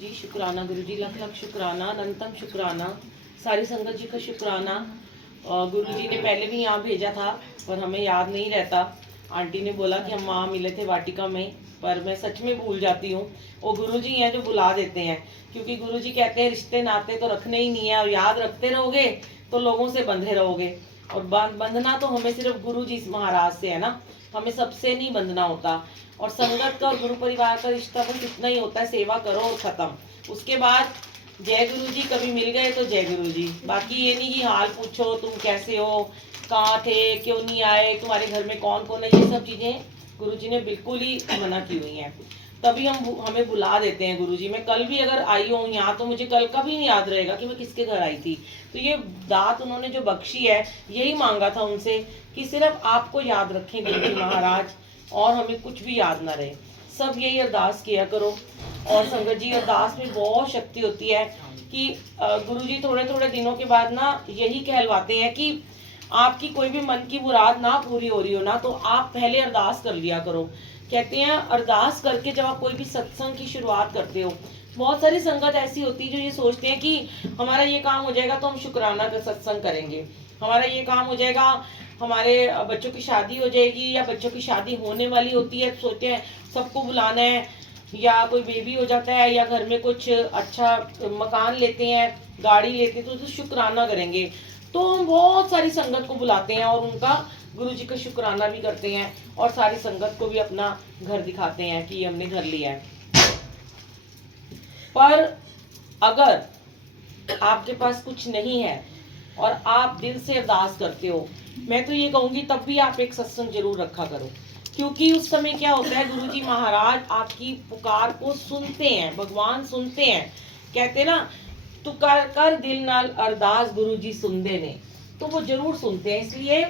जी, शुक्राना गुरु जी, लख लख शुक्राना, अनंतम शुक्राना, सारी संगत जी का शुक्राना। गुरु जी ने पहले भी यहाँ भेजा था पर हमें याद नहीं रहता। आंटी ने बोला कि हम वहाँ मिले थे वाटिका में, पर मैं सच में भूल जाती हूँ। वो गुरु जी हैं जो बुला देते हैं, क्योंकि गुरु जी कहते हैं रिश्ते नाते तो रखने ही नहीं है, और याद रखते रहोगे तो लोगों से बंधे रहोगे। और बंधना तो हमें सिर्फ गुरु जी महाराज से है ना, हमें सबसे नहीं बंधना होता। और संगत का और गुरु परिवार का रिश्ता बस इतना ही होता है, सेवा करो और खत्म। उसके बाद जय गुरु जी, कभी मिल गए तो जय गुरु जी। बाकी ये नहीं कि हाल पूछो तुम कैसे हो, कहाँ थे, क्यों नहीं आए, तुम्हारे घर में कौन कौन है, ये सब चीजें गुरु जी ने बिल्कुल ही मना की हुई हैं। तभी हमें बुला देते हैं गुरु जी। मैं कल भी अगर आई हूँ यहाँ तो मुझे कल का भी नहीं याद रहेगा कि मैं किसके घर आई थी। तो ये दात उन्होंने जो बख्शी है, यही मांगा था उनसे कि सिर्फ आपको याद रखें गुरु जी महाराज, और हमें कुछ भी याद ना रहे। सब यही अरदास किया करो। और संगत जी, अरदास में बहुत शक्ति होती है कि गुरु जी थोड़े थोड़े दिनों के बाद ना यही कहलवाते हैं कि आपकी कोई भी मन की मुराद ना पूरी हो रही हो ना, तो आप पहले अरदास कर लिया करो। कहते हैं अरदास करके जब आप कोई भी सत्संग की शुरुआत करते हो, बहुत सारी संगत ऐसी होती है जो ये सोचते हैं कि हमारा ये काम हो जाएगा तो हम शुक्राना का सत्संग करेंगे, हमारा ये काम हो जाएगा, हमारे बच्चों की शादी हो जाएगी या बच्चों की शादी होने वाली होती है, सोचते हैं सबको बुलाना है, या कोई बेबी हो जाता है, या घर में कुछ अच्छा मकान लेते हैं, गाड़ी लेते हैं, तो शुक्राना करेंगे। तो हम बहुत सारी संगत को बुलाते हैं और उनका गुरु जी का शुक्राना भी करते हैं, और सारी संगत को भी अपना घर दिखाते हैं कि हमने घर लिया है। पर अगर आपके पास कुछ नहीं है और आप दिल से अरदास करते हो, मैं तो ये कहूंगी तब भी आप एक सत्संग जरूर रखा करो। क्योंकि उस समय क्या होता है, गुरु जी महाराज आपकी पुकार को सुनते हैं, भगवान सुनते हैं। कहते ना, तू कर दिल नाल अरदास गुरु जी सुनते ने, तो वो जरूर सुनते हैं। इसलिए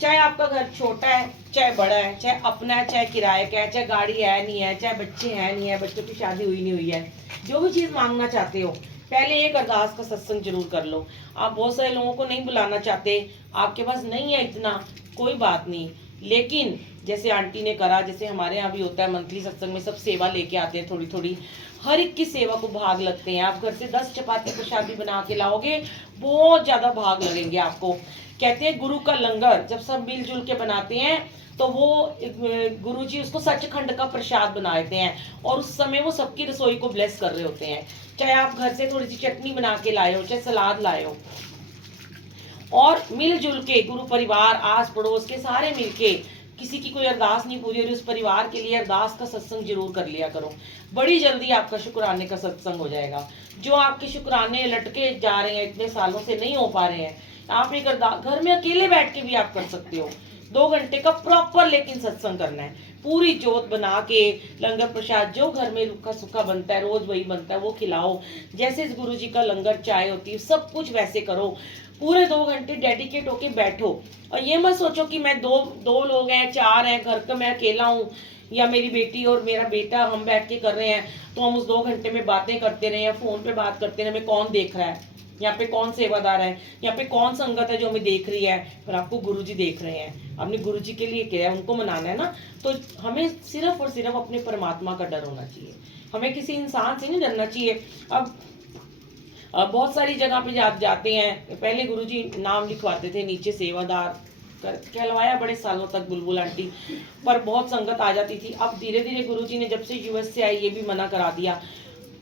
चाहे आपका घर छोटा है चाहे बड़ा है, चाहे अपना है चाहे किराए का है, चाहे गाड़ी है नहीं है, चाहे बच्चे हैं नहीं है, बच्चों की शादी हुई नहीं हुई है, जो भी चीज मांगना चाहते हो, पहले एक अरदास का सत्संग जरूर कर लो। आप बहुत सारे लोगों को नहीं बुलाना चाहते, आपके पास नहीं है इतना, कोई बात नहीं, लेकिन जैसे आंटी ने करा, जैसे हमारे यहाँ भी होता है मंथली सत्संग में सब सेवा लेके आते हैं, थोड़ी थोड़ी हर एक की सेवा को भाग लगते हैं। आप घर से 10 चपाती प्रसादी बना के लाओगे, बहुत ज्यादा भाग लगेंगे आपको। कहते हैं गुरु का लंगर जब सब मिलजुल के बनाते हैं तो वो गुरु जी उसको सचखंड का प्रसाद बनाते हैं, और उस समय वो सबकी रसोई को ब्लेस कर रहे होते हैं। चाहे आप घर से थोड़ी सी चटनी बना के लाए हो, चाहे सलाद लाए हो, और मिलजुल के गुरु परिवार आस पड़ोस के सारे मिलके, किसी की कोई अरदास नहीं पूरी हो रही, उस परिवार के लिए अरदास का सत्संग जरूर कर लिया करो। बड़ी जल्दी आपका शुक्राने का सत्संग हो जाएगा। जो आपके शुक्राने लटके जा रहे हैं, इतने सालों से नहीं हो पा रहे हैं, आप एक अरदास घर में अकेले बैठ के भी आप कर सकते हो। 2 घंटे का प्रॉपर लेकिन सत्संग करना है, पूरी जोत बना के लंगर प्रसाद जो घर में रुखा सुखा बनता है, रोज वही बनता है, वो खिलाओ। जैसे इस गुरु जी का लंगर चाय होती है, सब कुछ वैसे करो। पूरे 2 घंटे डेडिकेट होके बैठो, और ये मत सोचो कि मैं दो लोग हैं, 4 हैं, घर का मैं अकेला हूँ, या मेरी बेटी और मेरा बेटा हम बैठ के कर रहे हैं, तो हम उस 2 घंटे में बातें करते रहे या फोन पे बात करते रहे, हमें कौन देख रहा है, यहाँ पे कौन सेवादार है, यहाँ पे कौन संगत है जो हमें देख रही है, पर आपको गुरु जी देख रहे हैं, अपने गुरु जी के लिए किया है, उनको मनाना है ना। तो हमें सिर्फ और सिर्फ अपने परमात्मा का डर होना चाहिए, हमें किसी इंसान से नहीं डरना चाहिए। अब बहुत सारी जगह पे जाते हैं, पहले गुरुजी नाम लिखवाते थे नीचे सेवादार कहलवाया बड़े सालों तक बुलबुल आंटी, पर बहुत संगत आ जाती थी। अब धीरे धीरे गुरुजी ने जब से यूएस से आई ये भी मना करा दिया।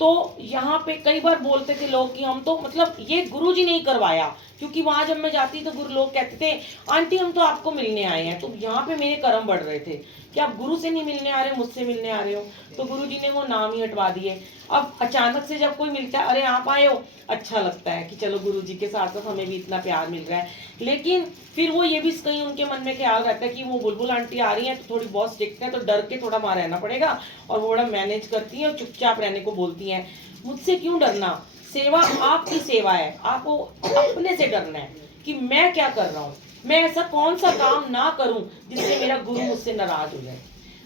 तो यहाँ पे कई बार बोलते थे लोग कि हम तो मतलब ये गुरुजी ने ही करवाया, क्योंकि वहां जब मैं जाती तो गुरु लोग कहते थे आंटी हम तो आपको मिलने आए हैं। तो यहाँ पे मेरे कर्म बढ़ रहे थे कि आप गुरु से नहीं मिलने आ रहे, मुझसे मिलने आ रहे हो। तो गुरुजी ने वो नाम ही हटवा दिए। अब अचानक से जब कोई मिलता है, अरे आप आए हो, अच्छा लगता है कि चलो गुरुजी के साथ साथ हमें भी इतना प्यार मिल रहा है। लेकिन फिर वो ये भी कहीं उनके मन में ख्याल रहता है कि वो बुलबुल आंटी आ रही है तो थोड़ी बहुत स्ट्रिक्ट है, तो डर के थोड़ा वहां रहना पड़ेगा, और वो बड़ा मैनेज करती है और चुपचाप रहने को बोलती है। मुझसे क्यों डरना, सेवा आपकी सेवा है, आपको अपने से डरना है कि मैं क्या कर रहा हूँ, मैं ऐसा कौन सा काम ना करूं जिससे मेरा गुरु मुझसे नाराज हो जाए,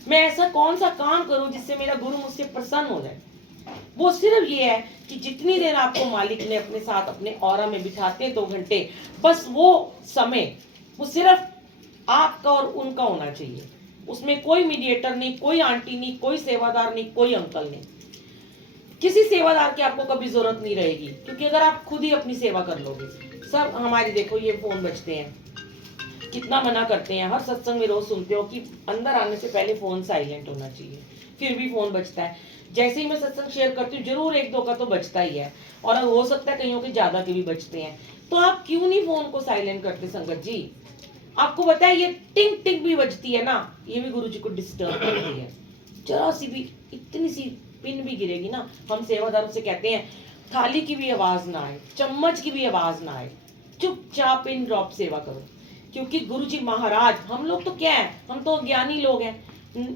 मैं ऐसा कौन सा काम करूं जिससे मेरा गुरु मुझसे प्रसन्न हो जाए। वो सिर्फ ये है कि जितनी देर आपको मालिक ने अपने साथ अपने ऑरा में बिठाते 2 घंटे, बस वो समय वो सिर्फ आपका और उनका होना चाहिए। उसमें कोई मीडिएटर नहीं, कोई आंटी नहीं, कोई सेवादार नहीं, कोई अंकल नहीं। किसी सेवादार की आपको कभी जरूरत नहीं रहेगी, क्योंकि अगर आप खुद ही अपनी सेवा कर लोगे। सब हमारे देखो ये फोन बजते हैं, कितना मना करते हैं, हर सत्संग में रोज सुनते हो कि अंदर आने से पहले फोन साइलेंट होना चाहिए, फिर भी फोन बजता है। जैसे ही मैं सत्संग शेयर करती हूँ जरूर एक दो का तो बजता ही है, और हो सकता है कईयों के ज्यादा के भी बजते हैं। तो आप क्यों नहीं फोन को साइलेंट करते संगत जी? आपको पता है ये टिंग टिंग भी बजती है ना, ये भी गुरु जी को डिस्टर्ब करती है। जरा सी भी, इतनी सी पिन भी गिरेगी ना, हम सेवादारों से कहते हैं थाली की भी आवाज ना आए, चम्मच की भी आवाज ना आए, चुपचाप पिन ड्रॉप सेवा करो। क्योंकि गुरु जी महाराज, हम लोग तो क्या है, हम तो ज्ञानी लोग हैं,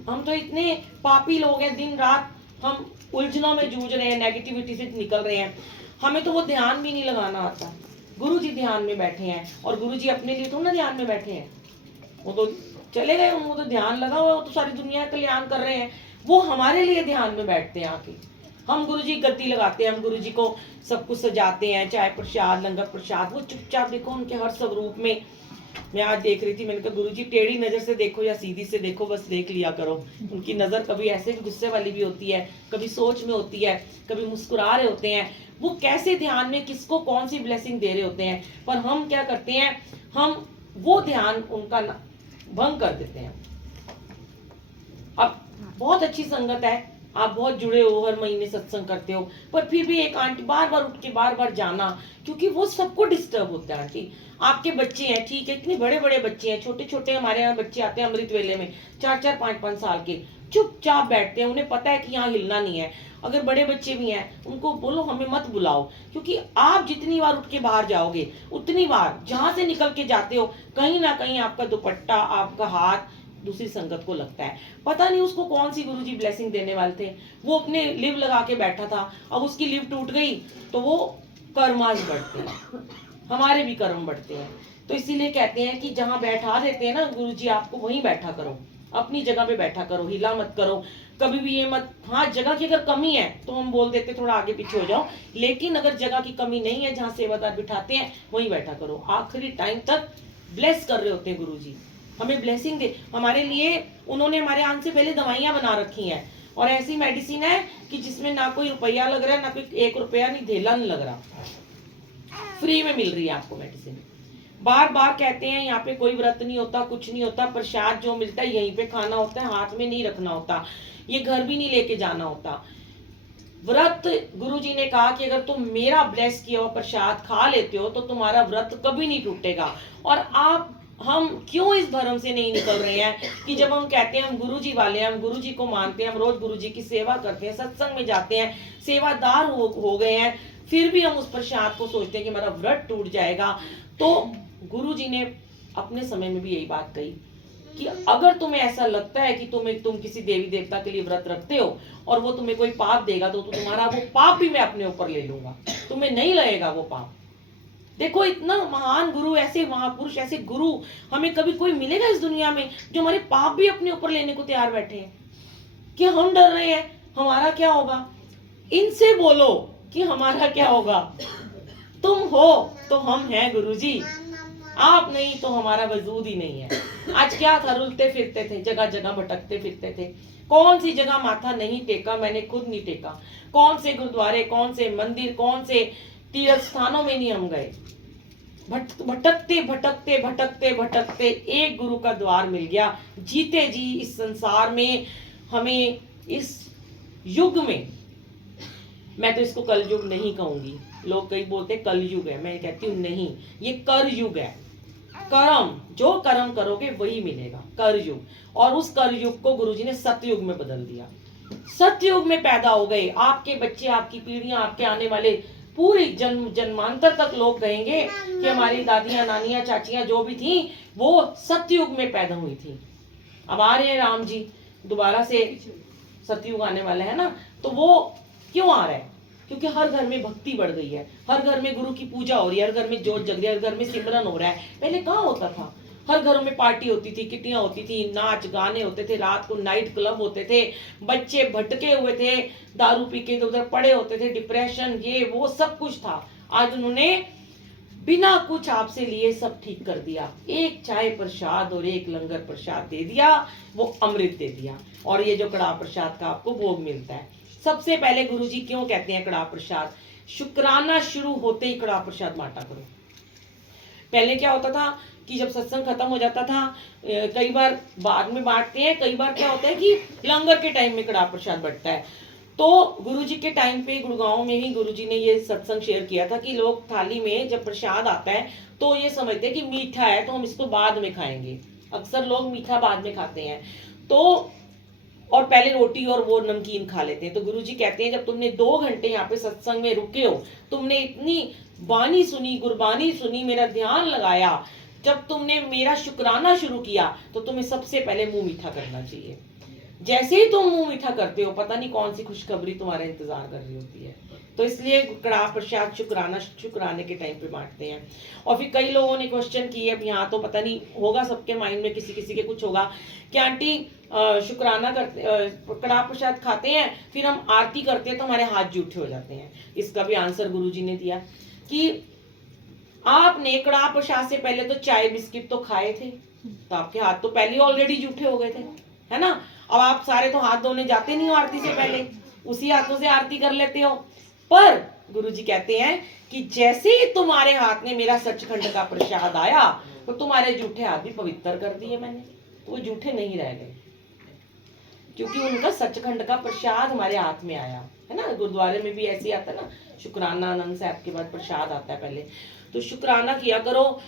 हम तो इतने पापी लोग हैं, दिन रात हम उलझनों में जूझ रहे हैं, नेगेटिविटी से निकल रहे हैं, हमें तो वो ध्यान भी नहीं लगाना आता। गुरु जी ध्यान में बैठे हैं, और गुरु जी अपने लिए तो ना ध्यान में बैठे हैं, वो तो चले गए, उनको तो ध्यान लगा हुआ, वो तो सारी दुनिया का कल्याण कर रहे हैं, वो हमारे लिए ध्यान में बैठते हैं आके। हम गुरु जी गद्दी लगाते हैं, हम गुरु जी को सब कुछ सजाते हैं, चाय प्रसाद लंगर प्रसाद, वो चुपचाप देखो उनके हर स्वरूप में। मैं आज देख रही थी, मैंने कहा गुरु जी टेढ़ी नजर से देखो या सीधी से देखो, बस देख लिया करो। उनकी नजर कभी ऐसे भी गुस्से वाली भी होती है, कभी सोच में होती है, कभी मुस्कुरा रहे होते हैं, वो कैसे ध्यान में किसको कौन सी ब्लेसिंग दे रहे होते हैं। पर हम क्या करते हैं, हम वो ध्यान उनका भंग कर देते हैं। अब बहुत अच्छी संगत है, आप बहुत जुड़े हो, हर महीने सत्संग करते हो, पर फिर भी एक आंटी बार बार उठ के बार बार जाना, क्योंकि वो सबको डिस्टर्ब होता है। आंटी आपके बच्चे हैं, ठीक है, इतने बड़े बड़े बच्चे हैं, छोटे छोटे हमारे यहाँ बच्चे आते हैं अमृत वेले में, 4-4 5-5 साल के, चुपचाप बैठते हैं, उन्हें पता है कि यहाँ हिलना नहीं है। अगर बड़े बच्चे भी हैं उनको बोलो हमें मत बुलाओ, क्योंकि आप जितनी बार उठ के बाहर जाओगे उतनी बार जहां से निकल के जाते हो कहीं ना कहीं आपका दुपट्टा, आपका हाथ दूसरी संगत को लगता है। पता नहीं उसको कौन सी गुरुजी ब्लेसिंग देने वाले थे, वो अपने लिव लगा के बैठा था, अब उसकी लिव टूट गई तो वो कर्माज बढ़ते हैं, हमारे भी कर्म बढ़ते हैं। तो इसीलिए कहते हैं कि जहां बैठा देते हैं ना गुरुजी आपको, वहीं बैठा करो, अपनी जगह पे बैठा करो, हिला मत करो कभी भी, ये मत। हाँ, जगह की अगर कमी है तो हम बोल देते थोड़ा आगे पीछे हो जाओ, लेकिन अगर जगह की कमी नहीं है, जहाँ सेवादार बिठाते हैं वहीं बैठा करो। आखिरी टाइम तक ब्लेस कर रहे होते हैं गुरुजी, हमें ब्लेसिंग दे। हमारे लिए उन्होंने हमारे आने से पहले दवाइयां बना रखी हैं, और ऐसी मेडिसिन है कि जिसमें ना कोई रुपया लग रहा है, ना कोई 1 रुपया नहीं, धेला नहीं लग रहा, फ्री में मिल रही है आपको मेडिसिन। बार बार कहते हैं यहाँ पे कोई व्रत नहीं होता, कुछ नहीं होता, प्रसाद जो मिलता है यहीं पे खाना होता है, हाथ में नहीं रखना होता, ये घर भी नहीं लेके जाना होता। व्रत गुरुजी ने कहा कि अगर तुम मेरा ब्लेस किया हुआ प्रसाद खा लेते हो तो तुम्हारा व्रत कभी नहीं टूटेगा। और आप, हम क्यों इस भरम से नहीं निकल रहे हैं कि जब हम कहते हैं हम गुरुजी वाले हैं, हम गुरुजी को मानते हैं, हम रोज गुरुजी की सेवा करते हैं, सत्संग में जाते हैं, सेवादार हो गए हैं, फिर भी हम उस प्रसाद को सोचते हैं कि हमारा व्रत टूट जाएगा। तो गुरुजी ने अपने समय में भी यही बात कही कि अगर तुम्हें ऐसा लगता है कि तुम किसी देवी देवता के लिए व्रत रखते हो और वो तुम्हें कोई पाप देगा तो तुम्हारा वो पाप भी मैं अपने ऊपर ले लूंगा, तुम्हें नहीं लगेगा वो पाप। देखो इतना महान गुरु, ऐसे महापुरुष, ऐसे गुरु हमें कभी कोई मिलेगा इस दुनिया में जो हमारे पाप भी अपने ऊपर लेने को तैयार बैठे हैं। कि हम डर रहे हैं हमारा क्या होगा, इनसे बोलो कि हमारा क्या होगा। तुम हो तो हम हैं गुरुजी, आप नहीं तो हमारा वजूद ही नहीं है। आज क्या था, रुलते फिरते थे, जगह जगह भटकते फिरते थे, कौन सी जगह माथा नहीं टेका, मैंने खुद नहीं टेका, कौन से गुरुद्वारे, कौन से मंदिर, कौन से तीर्थ स्थानों में नहीं हम गए। भटकते भटकते भटकते भटकते एक गुरु का द्वार मिल गया, जीते जी इस संसार में हमें, इस युग में, मैं तो इसको कल युग नहीं कहूंगी, लोग कई बोलते कल युग है, मैं कहती हूँ नहीं, ये कर युग है। कर्म, जो कर्म करोगे वही मिलेगा, कर युग। और उस कर युग को गुरुजी ने सतयुग में बदल दिया। सतयुग में पैदा हो गए आपके बच्चे, आपकी पीढ़ियां, आपके आने वाले पूरी जन्मांतर तक लोग कहेंगे कि हमारी दादियां, नानियां, चाचियां जो भी थी वो सतयुग में पैदा हुई थी। अब आ रहे हैं राम जी, दोबारा से सतयुग आने वाले हैं ना, तो वो क्यों आ रहा है? क्योंकि हर घर में भक्ति बढ़ गई है, हर घर में गुरु की पूजा हो रही है, हर घर में जोत जग रही है, हर घर में सिमरन हो रहा है। पहले कहाँ होता था? हर घरों में पार्टी होती थी, किटियां होती थी, नाच गाने होते थे, रात को नाइट क्लब होते थे, बच्चे भटके हुए थे, दारू पी के इधर उधर पड़े होते थे, डिप्रेशन, ये वो सब कुछ था। आज उन्होंने बिना कुछ आपसे लिए सब ठीक कर दिया, एक चाय प्रसाद और एक लंगर प्रसाद दे दिया, वो अमृत दे दिया, और ये जो कड़ा प्रसाद का आपको भोग मिलता है। सबसे पहले गुरुजी क्यों कहते हैं कड़ाह प्रसाद, शुक्राना शुरू होते ही कड़ाह प्रसाद बांटा करो। पहले क्या होता था कि जब सत्संग खत्म हो जाता था, कई बार बाद में बांटते हैं, कई बार क्या होता है कि लंगर के टाइम में कड़ाह प्रसाद बंटता है। तो गुरुजी के टाइम पे गुड़गांव में ही गुरुजी ने ये सत्संग शेयर किया था कि लोग थाली में जब प्रसाद आता है तो ये समझते हैं कि मीठा है तो हम इसको बाद में खाएंगे। अक्सर लोग मीठा बाद में खाते हैं, तो और पहले रोटी और वो नमकीन खा लेते हैं। तो गुरुजी कहते हैं जब तुमने 2 घंटे यहाँ पे सत्संग में रुके हो, तुमने इतनी बानी सुनी, गुरबानी सुनी, मेरा ध्यान लगाया, जब तुमने मेरा शुक्राना शुरू किया तो तुम्हें सबसे पहले मुंह मीठा करना चाहिए। जैसे ही तुम मुंह मीठा करते हो, पता नहीं कौन सी खुशखबरी तुम्हारा इंतजार कर रही होती है। तो इसलिए कड़ाह प्रसाद शुक्राने के टाइम पे बांटते हैं। और फिर कई लोगों ने क्वेश्चन किए, अब यहाँ तो पता नहीं होगा सबके माइंड में, किसी किसी के कुछ होगा कि आंटी शुक्राना करते, कड़ाह प्रसाद खाते हैं, फिर हम आरती करते हैं तो हमारे हाथ जूठे हो जाते हैं। इसका भी आंसर गुरुजी ने दिया कि आपने कड़ाह प्रसाद से पहले तो चाय बिस्किट तो खाए थे, तो आपके हाथ तो पहले ऑलरेडी जूठे हो गए थे, है ना। अब आप सारे तो हाथ धोने जाते नहीं हो आरती से पहले, उसी हाथों से आरती कर लेते हो। पर गुरुजी कहते हैं कि जैसे ही तुम्हारे हाथ में मेरा सचखंड का प्रसाद आया तो तुम्हारे जूठे हाथ भी पवित्र कर दिए मैंने, तो वो जूठे नहीं रह गए, क्योंकि उनका सचखंड का प्रसाद हमारे हाथ में आया, है ना। गुरुद्वारे में भी ऐसे ही आता है ना, शुक्राना आनंद साहब के बाद प्रसाद आता है पहले। तो शुक्राना किया करो,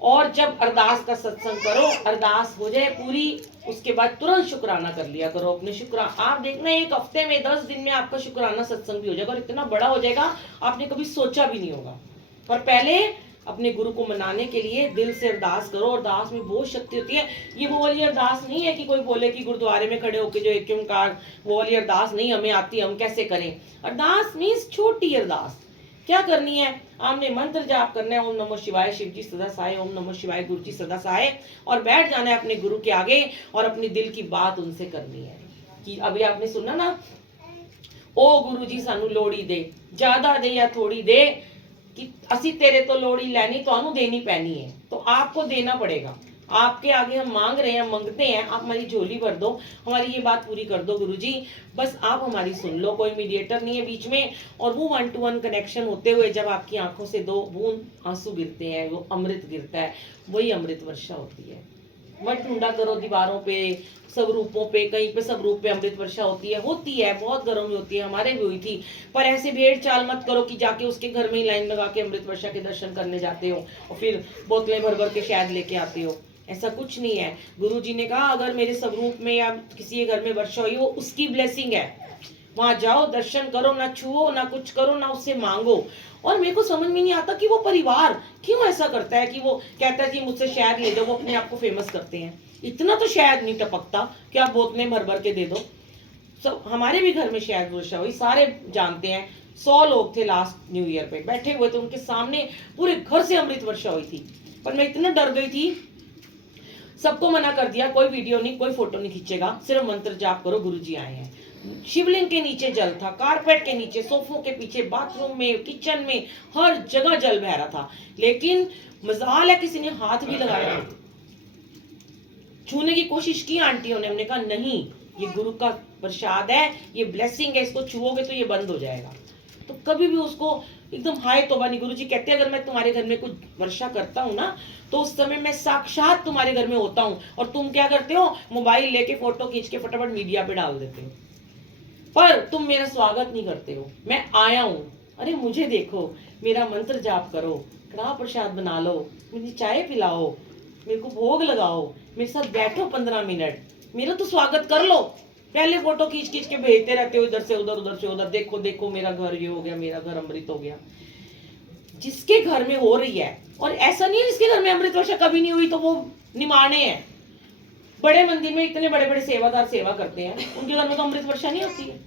और जब अरदास का सत्संग करो, अरदास हो जाए पूरी, उसके बाद तुरंत शुक्राना कर लिया करो अपने आप देखना 1 हफ्ते में 10 दिन में आपका शुक्राना सत्संग भी हो जाएगा, और इतना बड़ा हो जाएगा आपने कभी सोचा भी नहीं होगा। पर पहले अपने गुरु को मनाने के लिए दिल से अरदास करो। अरदास में बहुत शक्ति होती है। ये वो वाली अरदास नहीं है कि कोई बोले कि गुरुद्वारे में खड़े होकर जो एक ओंकार, वो वाली अरदास नहीं हमें आती, हम कैसे करें। अरदास मीन्स छोटी अरदास। क्या करनी है, आपने मंत्र जाप करना है, ओम नमः शिवाय शिव जी सदा सहाय, ओम नमः शिवाय गुरु जी सदा सहाय, और बैठ जाना है अपने गुरु के आगे और अपने दिल की बात उनसे करनी है कि अभी आपने सुना ना, ओ गुरु जी सानू लोड़ी दे, ज्यादा दे या थोड़ी दे, कि असी तेरे तो लोड़ी लैनी तो देनी पैनी है, तो आपको देना पड़ेगा। आपके आगे हम मांग रहे हैं, मांगते हैं, आप हमारी झोली भर दो, हमारी ये बात पूरी कर दो गुरुजी, बस आप हमारी सुन लो, कोई मीडिएटर नहीं है बीच में। और वो 1 to 1 कनेक्शन होते हुए जब आपकी आंखों से 2 बूंद आंसू गिरते हैं, वो अमृत गिरता है, वही अमृत वर्षा होती है। मत ढूंढा करो दीवारों पे, सब रूपों पे, कहीं पे सब रूप पे अमृत वर्षा होती है, बहुत गर्म में होती है, हमारे भी हुई थी। पर ऐसे भेड़ चाल मत करो कि जाके उसके घर में ही लाइन लगा के अमृत वर्षा के दर्शन करने जाते हो और फिर बोतलें भर भर के शहद लेके आते हो। ऐसा कुछ नहीं है। गुरुजी ने कहा अगर मेरे स्वरूप में या किसी के घर में वर्षा हुई, वो उसकी ब्लेसिंग है। वहां जाओ, दर्शन करो, ना छुओ, ना कुछ करो, ना उससे मांगो। और मेरे को समझ में नहीं आता कि वो परिवार क्यों ऐसा करता है कि वो कहता है कि मुझसे शहद ले दो, वो अपने आप को फेमस करते हैं। इतना तो शहद नहीं टपकता कि आप बोतलें भर भर के दे दो। सब हमारे भी घर में शहद वर्षा हुई, सारे जानते हैं। 100 लोग थे लास्ट न्यू ईयर पे बैठे हुए थे, उनके सामने पूरे घर से अमृत वर्षा हुई थी। पर मैं इतना डर गई थी, सबको मना कर दिया, कोई वीडियो नहीं, कोई फोटो नहीं खींचेगा, सिर्फ मंत्र जाप करो, गुरुजी आए हैं। शिवलिंग के नीचे जल था, कारपेट के नीचे, सोफों के पीछे, बाथरूम में, किचन में, हर जगह जल बह रहा था। लेकिन मजाल है किसी ने हाथ भी लगाया, छूने की कोशिश की आंटियों ने, हमने कहा नहीं, ये गुरु का प्रसाद है, ये ब्लेसिंग है, इसको छुओगे तो ये बंद हो जाएगा। तो कभी भी उसको एकदम हाय तौबा नहीं। गुरुजी कहते हैं अगर मैं तुम्हारे घर में कुछ वर्षा करता हूँ ना, तो उस समय मैं साक्षात तुम्हारे घर में होता हूँ, और तुम क्या करते हो, मोबाइल लेके फोटो खींच के फटाफट मीडिया पे डाल देते हो, पर तुम मेरा स्वागत नहीं करते हो। मैं आया हूँ, अरे मुझे देखो, मेरा मंत्र जाप करो, कड़ाह प्रसाद बना लो, मुझे चाय पिलाओ, मेरे को भोग लगाओ, मेरे साथ बैठो 15 मिनट, मेरा तो स्वागत कर लो। पहले फोटो खींच खींच के भेजते रहते हो इधर से उधर, उधर से उधर, देखो देखो मेरा घर ये हो गया, मेरा घर अमृत हो गया। जिसके घर में हो रही है, और ऐसा नहीं है जिसके घर में अमृत वर्षा कभी नहीं हुई तो वो निमाने हैं। बड़े मंदिर में इतने बड़े बड़े सेवादार सेवा करते हैं, उनके घर में तो अमृत वर्षा नहीं होती है।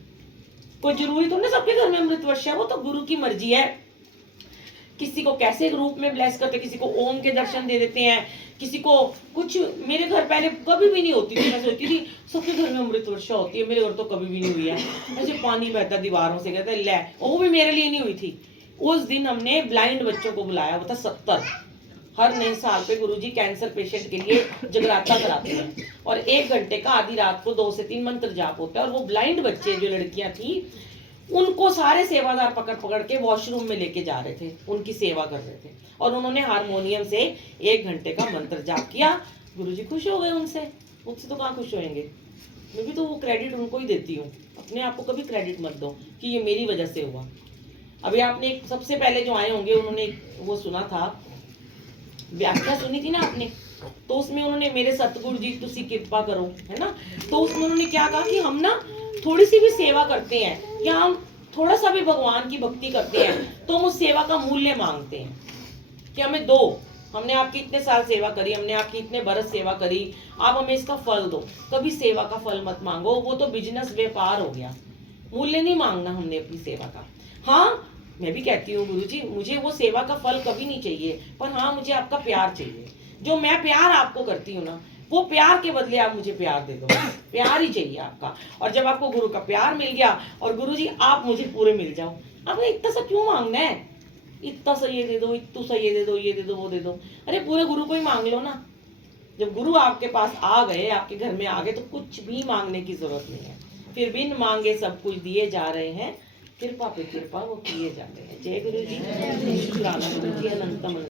कोई जरूरी तो नहीं सबके घर में अमृत वर्षा, वो तो गुरु की मर्जी है। किसी को कैसे रूप में ब्लेस करते, किसी को ओम के दर्शन दे देते हैं, किसी को कुछ। मेरे घर पहले कभी भी नहीं होती थी, मैं सोचती थी सबके घर में अमृत वर्षा होती है, मेरे घर तो कभी भी नहीं हुई है। ऐसे पानी बहता दीवारों से, कहते ले, वो भी मेरे लिए नहीं हुई थी। उस दिन हमने ब्लाइंड बच्चों को बुलाया, वो था 70। हर नए साल पे गुरुजी कैंसर पेशेंट के लिए जगराता कराते हैं, और 1 घंटे का आधी रात को 2 से 3 मंत्र जाप होता है। और वो ब्लाइंड बच्चे, जो लड़कियां थी, उनको सारे सेवादार पकड़ पकड़ के वॉशरूम में लेके जा रहे थे, उनकी सेवा कर रहे थे, और उन्होंने हारमोनियम से 1 घंटे का मंत्र जाप किया। गुरुजी खुश हो गए उनसे, मुझसे तो कहाँ खुश होंगे। मैं भी तो वो क्रेडिट उनको ही देती हूँ, अपने आप को कभी क्रेडिट मत दो कि ये मेरी वजह से हुआ। अभी आपने सबसे पहले जो आए होंगे उन्होंने वो सुना था, व्याख्या सुनी थी ना आपने, तो उसमें उन्होंने मेरे सतगुरु जी तुसी कृपा करो, है ना, तो उसमें उन्होंने क्या कहा कि हम ना थोड़ी सी भी सेवा करते हैं या हम थोड़ा सा भी भगवान की भक्ति करते हैं तो हम उस सेवा का मूल्य मांगते हैं कि हमें दो, हमने आपकी इतने साल सेवा करी, हमने आपकी इतने बरस सेवा करी, आप हमें इसका फल दो। कभी सेवा का फल मत मांगो, वो तो बिजनेस व्यापार हो गया। मूल्य नहीं मांगना हमने अपनी सेवा का। हाँ, मैं भी कहती हूँ गुरुजी मुझे वो सेवा का फल कभी नहीं चाहिए, पर हाँ मुझे आपका प्यार चाहिए। जो मैं प्यार आपको करती हूँ ना, वो प्यार के बदले आप मुझे प्यार दे दो, प्यार ही चाहिए आपका। और जब आपको गुरु का प्यार मिल गया और गुरुजी आप मुझे पूरे मिल जाओ, आपने इतना सा क्यों मांगना है, इतना सा ये दे दो, इतू सा ये दे दो, ये दे दो, वो दे दो, अरे पूरे गुरु को ही मांग लो ना। जब गुरु आपके पास आ गए, आपके घर में आ गए, तो कुछ भी मांगने की जरूरत नहीं है। फिर बिन मांगे सब कुछ दिए जा रहे हैं, कृपा पे कृपा वो किए जा रहे हैं। जय गुरु जी, शुक्राना गुरु जी, अनंतम।